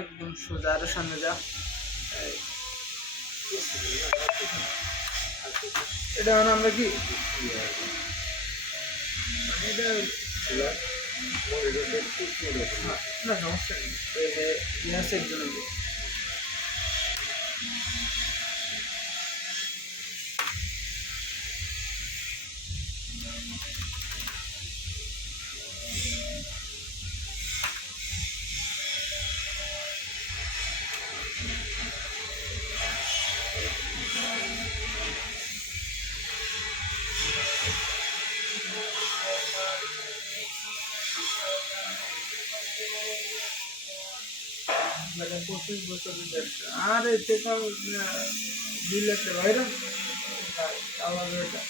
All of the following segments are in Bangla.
একদম সোজা, আরো সামনে যা। এটা মানে আমরা কি এটা না সমস্যা নেই, ইয়াসের জন্য মানে 25 বছরের ব্যবসা। আর এতে তো 2 লাখ টাকা বাইরে আবার এটা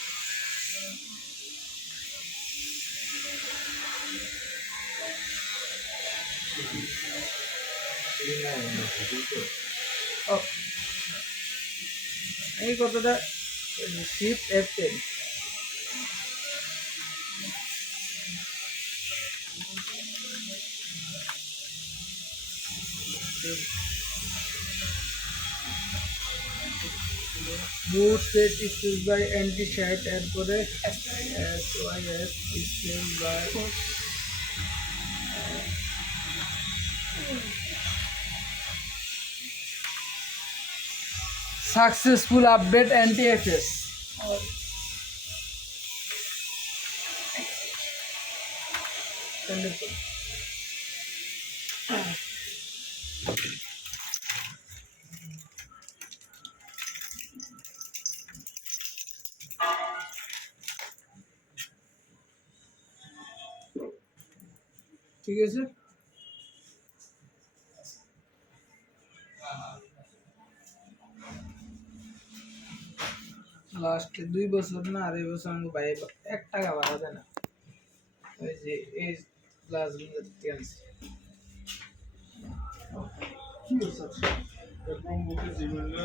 এই কতটা sheep F10 Mood set is used by anti-shat এরপরে SYS is used by successful update anti-FS ঠিক আছে। লাস্টে 2 বছর না, আর এই বছর আমি ভাই 1 টাকা বাড়াবে না, ওই যে এই গ্লাসগুলো দিতে আনছি। কি আছে এরকম মুখে জীবন না